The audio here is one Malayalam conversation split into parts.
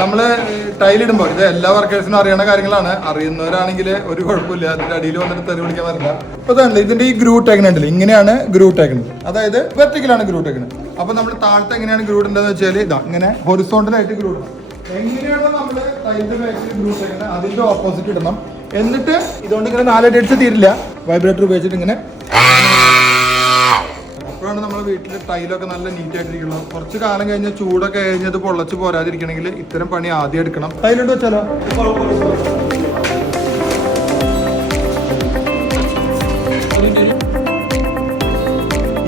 നമ്മള് ടൈലിടുമ്പോൾ ഇത് എല്ലാ വർക്കേഴ്സിനും അറിയുന്ന കാര്യങ്ങളാണ്. അറിയുന്നവരാണെങ്കിൽ ഒരു കുഴപ്പമില്ല, അതിന്റെ അടിയിൽ വന്നിട്ട് തെറി വിളിക്കാൻ പറ്റില്ല. അപ്പൊ ഇതാണ് ഇതിന്റെ ഈ ഗ്രൂ ടേക്കണുണ്ടല്ലോ, ഇങ്ങനെയാണ് ഗ്രൂ ടേക്കുന്നത്. അതായത് വെർട്ടിക്കലാണ് ഗ്രൂ ടേക്കുന്നത്. അപ്പൊ നമ്മൾ താഴത്തെ എങ്ങനെയാണ് ഗ്രൂ ഇടേണ്ടതെന്ന് വെച്ചാൽ ഇതാ ഇങ്ങനെ ഹൊറിസോണ്ടലായിട്ട് ഗ്രൂ ഇടണം. എങ്ങനെയാണോ നമ്മള് ടൈലിന്റെ ബാക്കിൽ ഗ്രൂ ടേക്കുന്നത് അതിന്റെ ഓപ്പോസിറ്റ് ഇടണം. എന്നിട്ട് ഇതുകൊണ്ട് ഇങ്ങനെ 4 അടിച്ച് തീരില്ല, വൈബ്രേറ്റർ ഉപയോഗിച്ചിട്ട് ഇങ്ങനെ. അപ്പോഴാണ് നമ്മുടെ വീട്ടിൽ ടൈലൊക്കെ നല്ല നീറ്റ് ആയിട്ടിരിക്കുന്നത്. കുറച്ച് കാലം കഴിഞ്ഞ് ചൂടൊക്കെ കഴിഞ്ഞത് പൊള്ളച്ച് പോരാതിരിക്കണമെങ്കിൽ ഇത്തരം പണി ആദ്യം എടുക്കണം. ടൈലുണ്ട് വെച്ചാലോ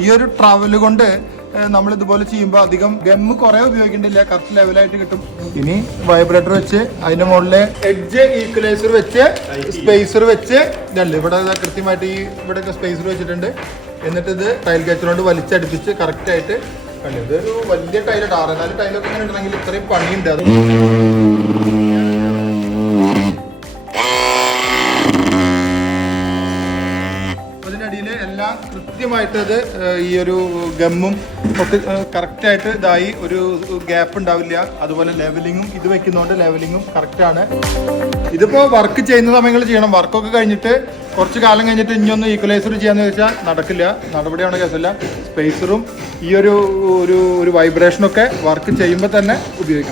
ഈ ഒരു ട്രാവല് കൊണ്ട് നമ്മൾ ഇതുപോലെ ചെയ്യുമ്പോൾ അധികം ഗമ്മ് കുറെ ഉപയോഗിക്കേണ്ടില്ല, കറക്റ്റ് ലെവലായിട്ട് കിട്ടും. ഇനി വൈബ്രേറ്റർ വെച്ച് അതിന്റെ മുകളിലെ എഡ്ജ് ഈക്വലൈസർ വെച്ച് സ്പേസർ വെച്ച് ഇതല്ലേ ഇവിടെ കൃത്യമായിട്ട് ഈ ഇവിടെയൊക്കെ സ്പേസർ വെച്ചിട്ടുണ്ട്. എന്നിട്ട് ഇത് ടൈൽ കാച്ചറുകൊണ്ട് വലിച്ചടിപ്പിച്ച് കറക്റ്റായിട്ട് കണ്ടു. ഇതൊരു വലിയ ടൈലാണ്, 6-4 ടൈലൊക്കെ ഇങ്ങനെ ഉണ്ടെങ്കിൽ ഇത്രയും പണിയുണ്ട്. അത് അതിനടിയിൽ എല്ലാം കൃത്യമായിട്ട് അത് ഈ ഒരു ഗമ്മും ഒക്കെ കറക്റ്റായിട്ട് ഇതായി, ഒരു ഗ്യാപ്പ് ഉണ്ടാവില്ല. അതുപോലെ ലെവലിങ്ങും ഇത് വെക്കുന്നതുകൊണ്ട് ലെവലിങ്ങും കറക്റ്റാണ്. ഇതിപ്പോൾ വർക്ക് ചെയ്യുന്ന സമയങ്ങളിൽ ചെയ്യണം. വർക്കൊക്കെ കഴിഞ്ഞിട്ട് കുറച്ച് കാലം കഴിഞ്ഞിട്ട് ഇനിയൊന്ന് ഈക്വലൈസർ ചെയ്യാന്ന് വെച്ചാൽ നടക്കില്ല, നടപടിയാണ് കേസല്ല. സ്പേസറും ഈ ഒരു വൈബ്രേഷനൊക്കെ വർക്ക് ചെയ്യുമ്പോൾ തന്നെ ഉപയോഗിക്കണം.